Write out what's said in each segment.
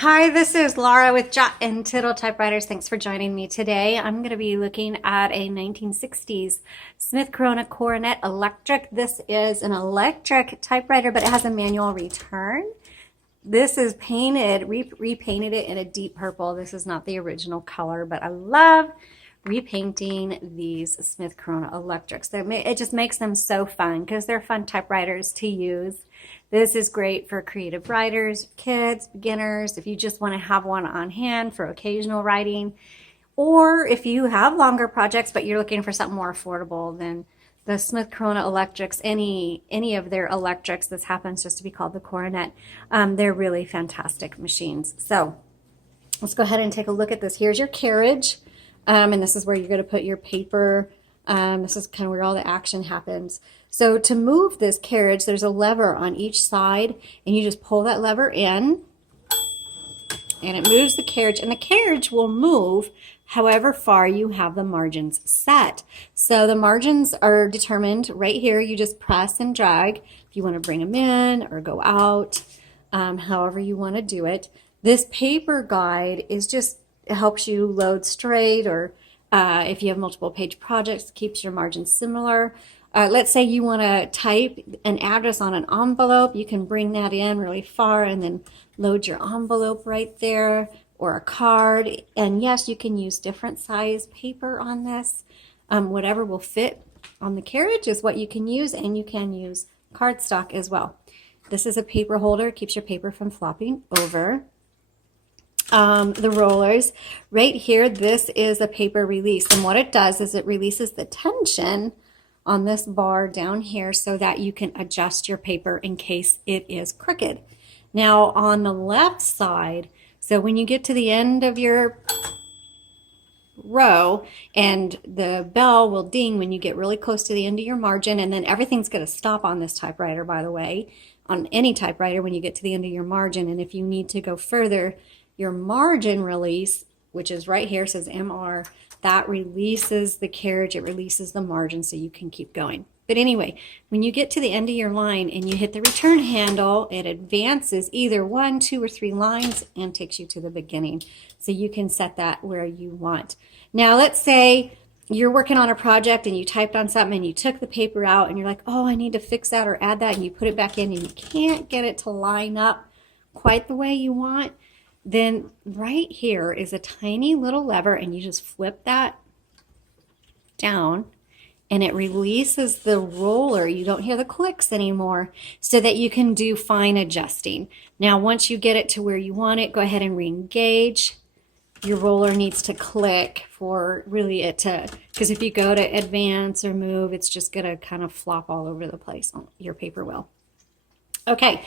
Hi, this is Laura with Jot and Tittle Typewriters. Thanks for joining me today. I'm going to be looking at a 1960s Smith Coronet electric. This is an electric typewriter, but it has a manual return. This is painted, repainted it in a deep purple. This is not the original color, but I love repainting these Smith Coronet electrics. It just makes them so fun because they're fun typewriters to use. This is great for creative writers, kids, beginners, if you just want to have one on hand for occasional writing, or if you have longer projects but you're looking for something more affordable, then the Smith Coronet electrics, any of their electrics, this happens just to be called the Coronet, they're really fantastic machines. So let's go ahead and take a look at this. Here's your carriage, and this is where you're going to put your paper. This is kind of where all the action happens. So to move this carriage, there's a lever on each side, and you just pull that lever in, and it moves the carriage, and the carriage will move however far you have the margins set. So the margins are determined right here. You just press and drag if you want to bring them in or go out, however you want to do it. This paper guide is just, it helps you load straight, or if you have multiple page projects, keeps your margins similar. Let's say you want to type an address on an envelope. You can bring that in really far and then load your envelope right there, or a card. And yes, you can use different size paper on this. Whatever will fit on the carriage is what you can use, and you can use cardstock as well. This is a paper holder, keeps your paper from flopping over. The rollers right here, this is a paper release, and what it does is it releases the tension on this bar down here so that you can adjust your paper in case it is crooked. Now on the left side, so when you get to the end of your row, and the bell will ding when you get really close to the end of your margin, and then everything's going to stop on this typewriter, by the way, on any typewriter when you get to the end of your margin. And if you need to go further, your margin release, which is right here, says MR, that releases the carriage, it releases the margin so you can keep going. But anyway, when you get to the end of your line and you hit the return handle, it advances either 1, 2, or 3 lines and takes you to the beginning. So you can set that where you want. Now let's say you're working on a project and you typed on something and you took the paper out and you're like, oh, I need to fix that or add that, and you put it back in and you can't get it to line up quite the way you want. Then right here is a tiny little lever, and you just flip that down and it releases the roller. You don't hear the clicks anymore, so that you can do fine adjusting. Now once you get it to where you want it, go ahead and re-engage. Your roller needs to click for really it to, because if you go to advance or move, it's just going to kind of flop all over the place. Your paper will. Okay.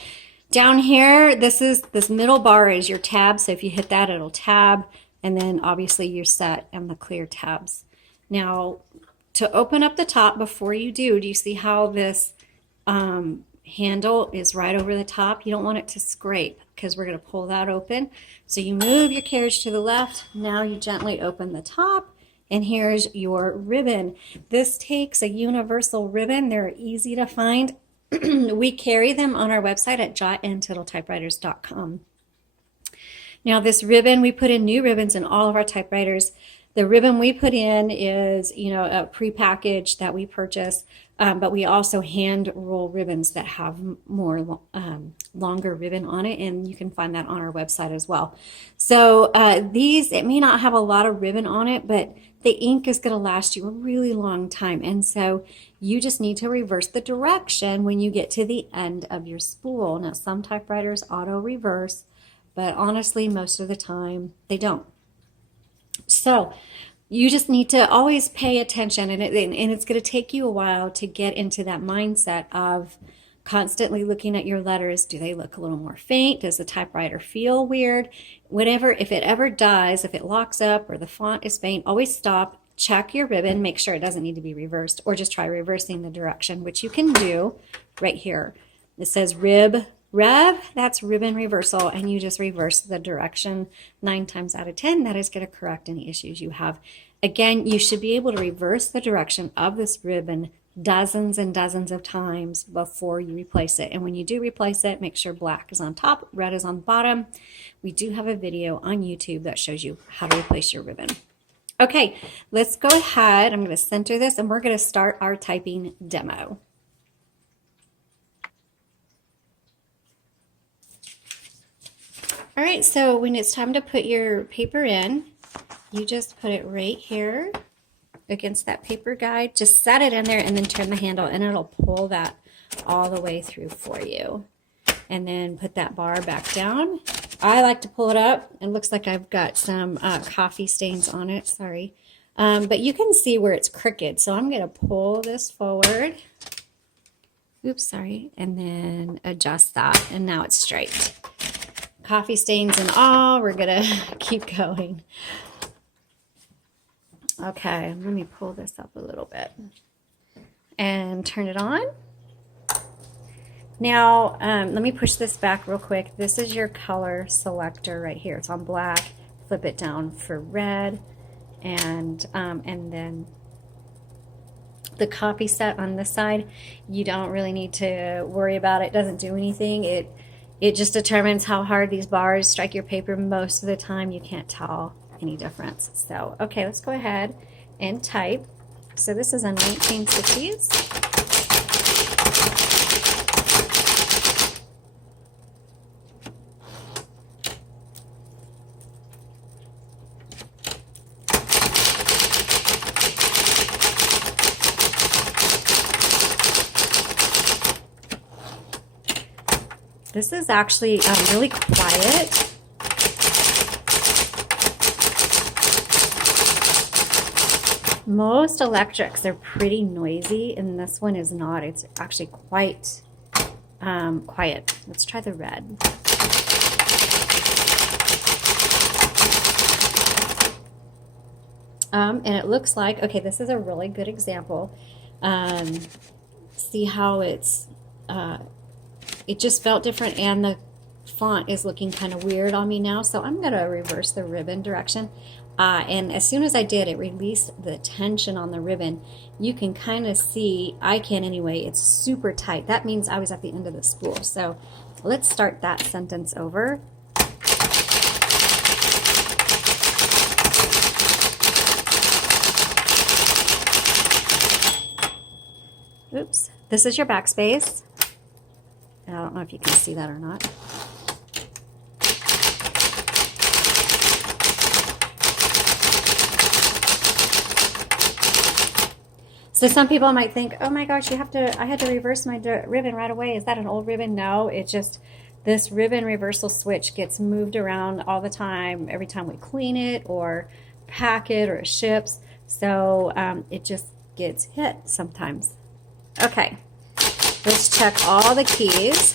Down here, this middle bar is your tab. So if you hit that, it'll tab, and then obviously your set and the clear tabs. Now, to open up the top, before you do you see how this handle is right over the top? You don't want it to scrape because we're going to pull that open. So you move your carriage to the left. Now you gently open the top, and here's your ribbon. This takes a universal ribbon. They're easy to find. We carry them on our website at jotandtittletypewriters.com. Now this ribbon, we put in new ribbons in all of our typewriters. The ribbon we put in is, a pre-packaged that we purchase, but we also hand roll ribbons that have more longer ribbon on it, and you can find that on our website as well. So these, it may not have a lot of ribbon on it, but the ink is going to last you a really long time, and so you just need to reverse the direction when you get to the end of your spool. Now some typewriters auto reverse, but honestly most of the time they don't. So you just need to always pay attention, and it's going to take you a while to get into that mindset of constantly looking at your letters. Do they look a little more faint? Does the typewriter feel weird? Whatever, if it ever does, if it locks up or the font is faint, always stop, check your ribbon, make sure it doesn't need to be reversed, or just try reversing the direction, which you can do right here. It says rev, that's ribbon reversal, and you just reverse the direction 9 times out of 10. That is going to correct any issues you have. Again, you should be able to reverse the direction of this ribbon dozens and dozens of times before you replace it. And when you do replace it, make sure black is on top, red is on the bottom. We do have a video on YouTube that shows you how to replace your ribbon. Okay, let's go ahead. I'm going to center this and we're going to start our typing demo. All right, so when it's time to put your paper in, you just put it right here against that paper guide. Just set it in there and then turn the handle and it'll pull that all the way through for you. And then put that bar back down. I like to pull it up. It looks like I've got some coffee stains on it, sorry. But you can see where it's crooked. So I'm gonna pull this forward. Oops, sorry. And then adjust that and now it's straight. Coffee stains and all, we're gonna keep going. Okay, let me pull this up a little bit and turn it on. Now, let me push this back real quick. This is your color selector right here. It's on black. Flip it down for red, and then the copy set on this side. You don't really need to worry about it. It doesn't do anything. It just determines how hard these bars strike your paper. Most of the time, you can't tell any difference. So, okay, let's go ahead and type. So this is a 1960s. This is actually really quiet. Most electrics are pretty noisy, and this one is not. It's actually quite quiet. Let's try the red. And it looks like, okay, this is a really good example. See how it's, it just felt different, and the font is looking kind of weird on me now. So I'm going to reverse the ribbon direction. And as soon as I did, it released the tension on the ribbon. You can kind of see, I can anyway, it's super tight. That means I was at the end of the spool. So let's start that sentence over. Oops, this is your backspace. I don't know if you can see that or not. So some people might think, oh my gosh, I had to reverse my ribbon right away. Is that an old ribbon? No, it's just this ribbon reversal switch gets moved around all the time, every time we clean it or pack it or it ships. So it just gets hit sometimes. Okay, let's check all the keys.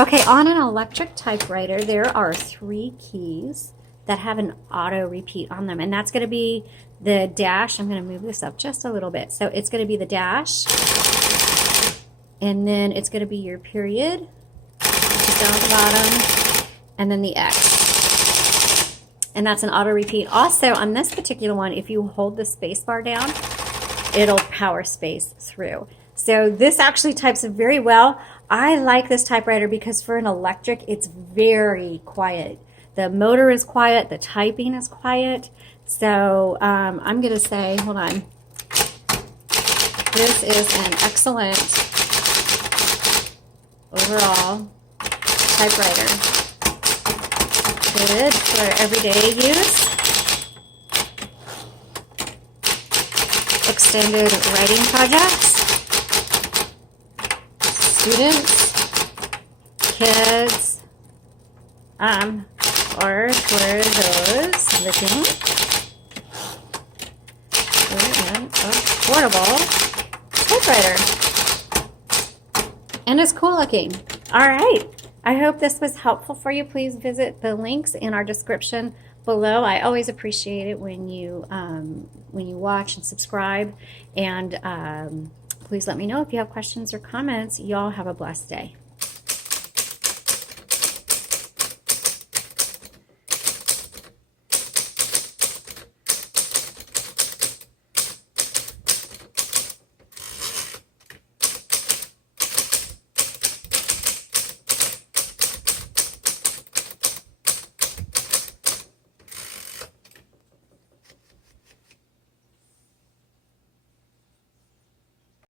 Okay, on an electric typewriter, there are 3 keys that have an auto repeat on them, and that's going to be the dash. I'm going to move this up just a little bit. So it's going to be the dash, and then it's going to be your period, which is down at the bottom, and then the X. And that's an auto repeat. Also, on this particular one, if you hold the space bar down, it'll power space through. So this actually types very well. I like this typewriter because for an electric, it's very quiet. The motor is quiet, the typing is quiet. So I'm going to say, hold on. This is an excellent overall typewriter. Good for everyday use. Extended writing projects. Students, kids, or for those looking affordable typewriter. And it's cool looking. All right. I hope this was helpful for you. Please visit the links in our description below. I always appreciate it when you watch and subscribe. And please let me know if you have questions or comments. Y'all have a blessed day.